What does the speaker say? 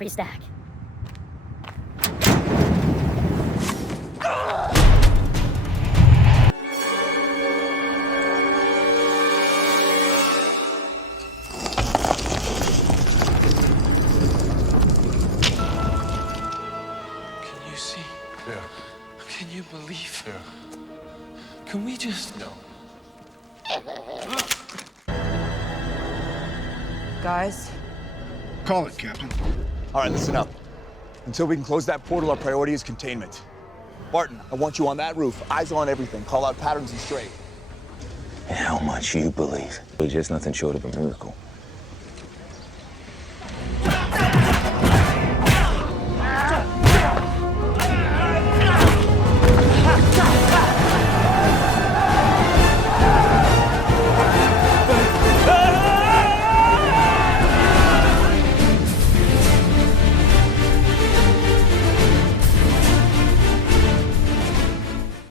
Free stack. Can you believe? Yeah. Can we just... No. Guys? Call it, Captain. All right, listen up. Until we can close that portal, our priority is containment. Barton, I want you on that roof, eyes on everything, call out patterns and straight. How much you believe. It's just nothing short of a miracle.